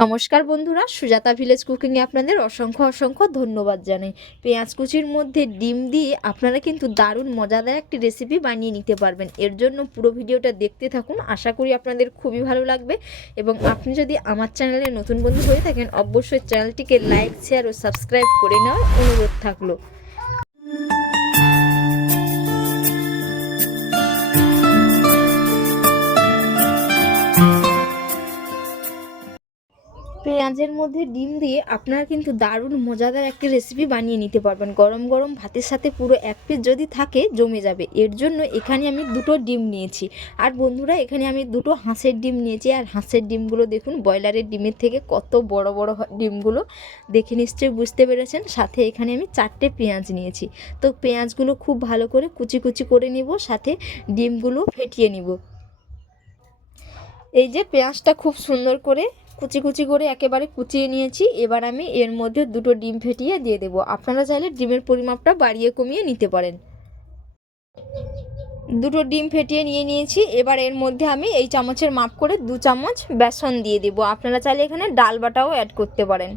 নমস্কার বন্ধুরা, সুজাতা ভিলেজ কুকিংয়ে আপনাদের অসংখ্য অসংখ্য ধন্যবাদ জানাই। পেঁয়াজ কুচির মধ্যে ডিম দিয়ে আপনারা কিন্তু দারুণ মজাদার একটি রেসিপি বানিয়ে নিতে পারবেন। এর জন্য পুরো ভিডিওটা দেখতে থাকুন, আশা করি আপনাদের খুবই ভালো লাগবে। এবং আপনি যদি আমার চ্যানেলে নতুন বন্ধু হয়ে থাকেন, অবশ্যই চ্যানেলটিকে লাইক শেয়ার ও সাবস্ক্রাইব করে নেওয়ার অনুরোধ থাকল। পেঁয়াজের মধ্যে ডিম দিয়ে আপনারা কিন্তু দারুণ মজাদার একটি রেসিপি বানিয়ে নিতে পারবেন। গরম গরম ভাতের সাথে পুরো এক পিস যদি থাকে, জমে যাবে। এর জন্য এখানে আমি দুটো ডিম নিয়েছি। আর বন্ধুরা, এখানে আমি দুটো হাঁসের ডিম নিয়েছি। আর হাঁসের ডিমগুলো দেখুন, ব্রয়লারের ডিমের থেকে কত বড় বড় ডিমগুলো। দেখে নিশ্চয়ই বুঝতে পেরেছেন। সাথে এখানে আমি চারটে পেঁয়াজ নিয়েছি। তো পেঁয়াজগুলো খুব ভালো করে কুচি কুচি করে নিব, সাথে ডিমগুলো ফেটিয়ে নিব। এই যে পেঁয়াজটা খুব সুন্দর করে কুচি কুচি করে একেবারে কুচিয়ে নিয়েছি। এবার আমি এর মধ্যে দুটো ডিম ফেটিয়ে দিয়ে দেবো। আপনারা চাইলে ডিমের পরিমাপটা বাড়িয়ে কমিয়ে নিতে পারেন। দুটো ডিম ফেটিয়ে নিয়ে নিয়েছি। এবার এর মধ্যে আমি এই চামচের মাপ করে দু চামচ বেসন দিয়ে দেবো। আপনারা চাইলে এখানে ডাল বাটাও অ্যাড করতে পারেন।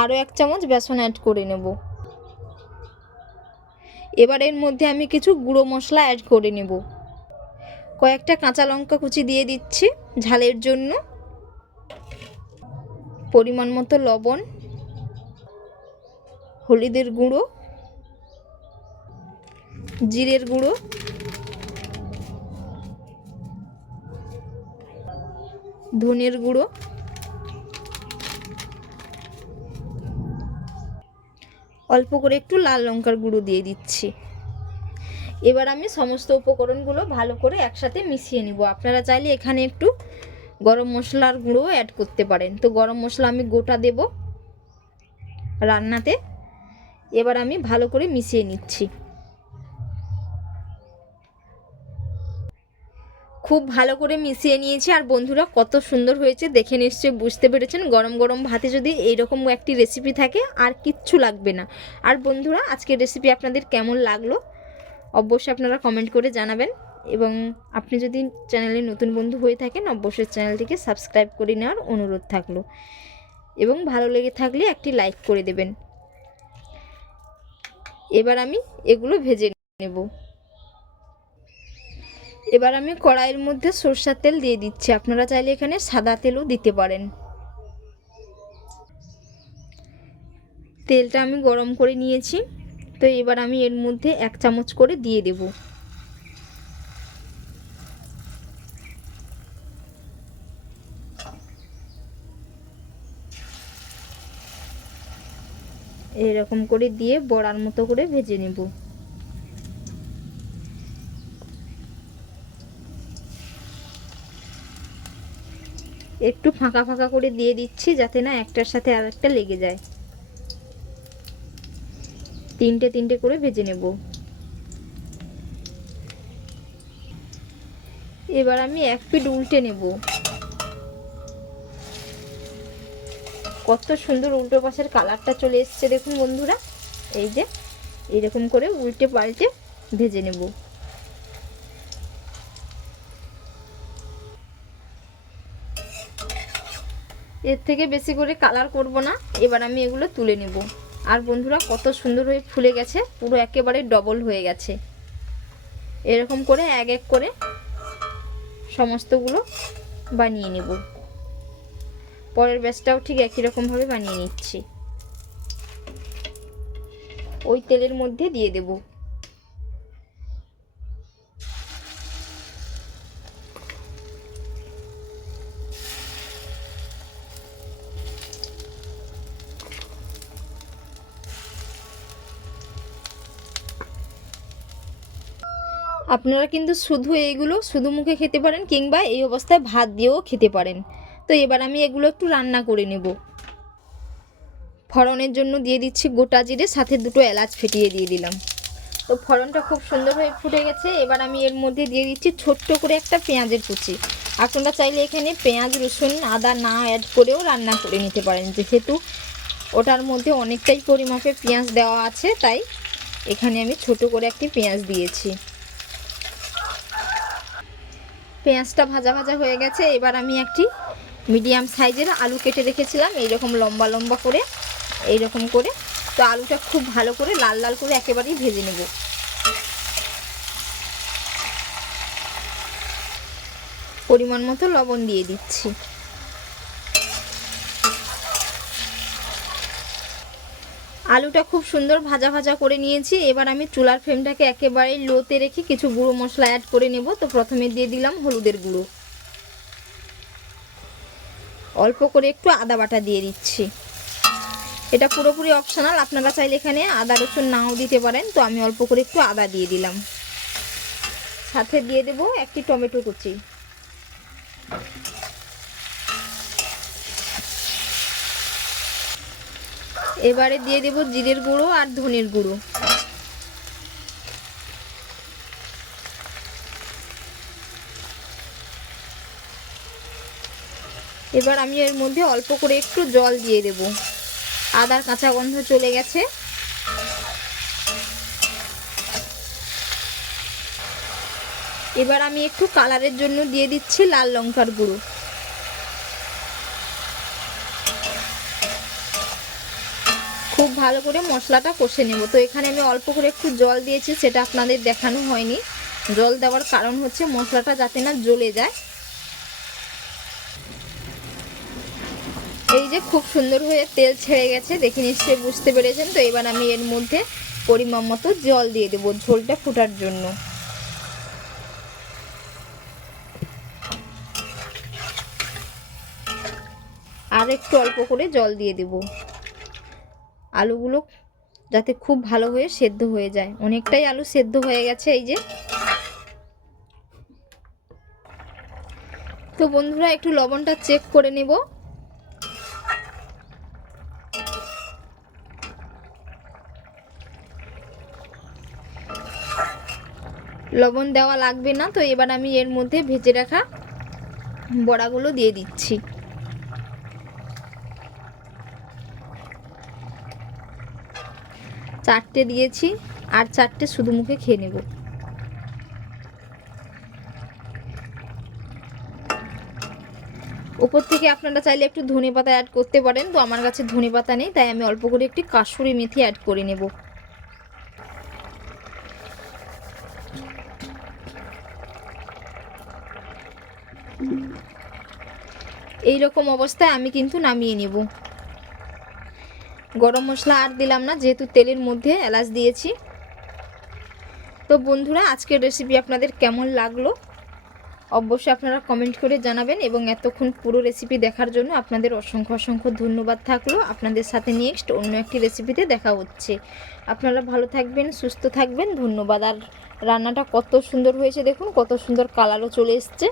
আরও এক চামচ বেসন অ্যাড করে নেব। এবার এর মধ্যে আমি কিছু গুঁড়ো মশলা অ্যাড করে নেব। কয়েকটা কাঁচা লঙ্কা কুচি দিয়ে দিচ্ছি ঝালের জন্য। পরিমাণ মতো লবণ, হলুদের গুঁড়ো, জিরের গুঁড়ো, ধনের গুঁড়ো, অল্প করে একটু লাল লঙ্কার গুঁড়ো দিয়ে দিচ্ছি। এবার আমি সমস্ত উপকরণগুলো ভালো করে একসাথে মিশিয়ে নিব। আপনারা চাইলে এখানে একটু গরম মশলার গুঁড়ো অ্যাড করতে পারেন। তো গরম মশলা আমি গোটা দেব রান্নাতে। এবার আমি ভালো করে মিশিয়ে নিচ্ছি। খুব ভালো করে মিশিয়ে নিয়েছি আর বন্ধুরা কত সুন্দর হয়েছে দেখে নিশ্চয়ই বুঝতে পেরেছেন। গরম গরম ভাতে যদি এইরকম একটি রেসিপি থাকে আর কিচ্ছু লাগবে না। আর বন্ধুরা আজকের রেসিপি আপনাদের কেমন লাগল? অবশ্যই আপনারা কমেন্ট করে জানাবেন এবং আপনি যদি চ্যানেলে নতুন বন্ধু হয়ে থাকেন, অবশ্যই চ্যানেলটিকে সাবস্ক্রাইব করে নেওয়ার অনুরোধ থাকল। এবং ভালো লেগে থাকলে একটি লাইক করে দেবেন। এবার আমি এগুলো ভেজে নেব। এবার আমি কড়াইয়ের মধ্যে সরষার তেল দিয়ে দিচ্ছি। আপনারা চাইলে এখানে সাদা তেলও দিতে পারেন। তেলটা আমি গরম করে নিয়েছি। তো এবার আমি এর মধ্যে এক চামচ করে দিয়ে দেব। এরকম করে দিয়ে বড়ার মতো করে ভেজে নেব। একটু ফাঁকা ফাঁকা করে দিয়ে দিচ্ছি যাতে না একটার সাথে আর একটা লেগে যায়। তিনটে তিনটে করে ভেজে নেব। এবার আমি এক পিঠ উল্টে নেব। কত সুন্দর উল্টো পাশের কালারটা চলে এসছে দেখুন বন্ধুরা। এই যে, এরকম করে উল্টে পাল্টে ভেজে নেব। এর থেকে বেশি করে কালার করব না। এবার আমি এগুলো তুলে নেব। আর বন্ধুরা কত সুন্দর হয়ে ফুলে গেছে, পুরো একেবারে ডবল হয়ে গেছে। এরকম করে এক এক করে সমস্তগুলো বানিয়ে নেব। পরের ব্যাচটাও ঠিক একই রকমভাবে বানিয়ে নিচ্ছি। ওই তেলের মধ্যে দিয়ে দেব। আপনারা কিন্তু শুধু এইগুলো শুধু মুখে খেতে পারেন কিংবা এই অবস্থায় ভাত দিয়েও খেতে পারেন। তো এবার আমি এগুলো একটু রান্না করে নেব। ফড়নের জন্য দিয়ে দিচ্ছি গোটা জিরে, সাথে দুটো এলাচ ফেটিয়ে দিয়ে দিলাম। তো ফড়নটা খুব সুন্দর হয়ে ফুটে গেছে। এবার আমি এর মধ্যে দিয়ে দিচ্ছি ছোট্ট করে একটা পেঁয়াজের কুচি। আপনারা চাইলে এখানে পেঁয়াজ, রসুন, আদা না অ্যাড করেও রান্না করে নিতে পারেন। যেহেতু ওটার মধ্যে অনেকটাই পরিমাপে পেঁয়াজ দেওয়া আছে, তাই এখানে আমি ছোট করে একটি পেঁয়াজ দিয়েছি। পেঁয়াজটা ভাজা ভাজা হয়ে গেছে। এবার আমি একটি মিডিয়াম সাইজের আলু কেটে রেখেছিলাম, এইরকম লম্বা লম্বা করে, এইরকম করে। তো আলুটা খুব ভালো করে লাল লাল করে একেবারেই ভেজে নেব। পরিমাণ মতো লবণ দিয়ে দিচ্ছি। আলুটা খুব সুন্দর ভাজা ভাজা করে নিয়েছি। এবার আমি চুলার ফ্লেমটাকে একেবারে লোতে রেখে কিছু গুঁড়ো মশলা অ্যাড করে নেব। তো প্রথমে দিয়ে দিলাম হলুদের গুঁড়ো। অল্প করে একটু আদা বাটা দিয়ে দিচ্ছি। এটা পুরোপুরি অপশনাল আপনারা চাইলে এখানে আদা, রসুন নাও দিতে পারেন। তো আমি অল্প করে একটু আদা দিয়ে দিলাম। সাথে দিয়ে দেব একটি টমেটো কুচি। এবারে দিয়ে দেব জিরের গুঁড়ো আর ধনের গুঁড়ো। এবার আমি এর মধ্যে অল্প করে একটু জল দিয়ে দেব। আদার কাঁচা গন্ধ চলে গেছে। এবার আমি একটু কালারের জন্য দিয়ে দিচ্ছি লাল লঙ্কার গুঁড়ো খুব ভালো করে মশলাটা কষে নেব। তো এখানে আমি অল্প করে একটু জল দিয়েছি, সেটা আপনাদের দেখানো হয়নি। জল দেওয়ার কারণ হচ্ছে মশলাটা যাতে না জ্বলে যায়। এই যে খুব সুন্দর হয়ে তেল ছেড়ে গেছে, দেখে নিশ্চয়ই বুঝতে পেরেছেন। তো এবার আমি এর মধ্যে পরিমাণ মতো জল দিয়ে দেবো ঝোলটা ফোটার জন্য। আর একটু অল্প করে জল দিয়ে দেব। আলুগুলো যাতে খুব ভালো হয়ে সেদ্ধ হয়ে যায়। অনেকটাই আলু সেদ্ধ হয়ে গেছে এই যে। তো বন্ধুরা, একটু লবণটা চেক করে নেব। লবণ দেওয়া লাগবে না, তো এবার আমি এর মধ্যে ভেজে রাখা বড়াগুলো দিয়ে দিচ্ছি। চারটে দিয়েছি, আর চারটে শুধু মুখে খেয়ে নেব। উপর থেকে আপনারা চাইলে একটু ধনে পাতা অ্যাড করতে পারেন, তো আমার কাছে ধনে পাতা নেই, তাই আমি অল্প করে একটি কাসুরি মেথি অ্যাড করে নেব। এই রকম অবস্থায় আমি কিন্তু নামিয়ে নেব। গরম মশলা আর দিলাম না, যেহেতু তেলের মধ্যে এলাচ দিয়েছি। তো বন্ধুরা, আজকের রেসিপি আপনাদের কেমন লাগল? অবশ্যই আপনারা কমেন্ট করে জানাবেন এবং এতক্ষণ পুরো রেসিপি দেখার জন্য আপনাদের অসংখ্য অসংখ্য ধন্যবাদ থাকল। আপনাদের সাথে নেক্সট অন্য একটি রেসিপিতে দেখা হচ্ছে। আপনারা ভালো থাকবেন, সুস্থ থাকবেন। ধন্যবাদ। আর রান্নাটা কত সুন্দর হয়েছে, দেখুন, কত সুন্দর কালারও চলে এসছে।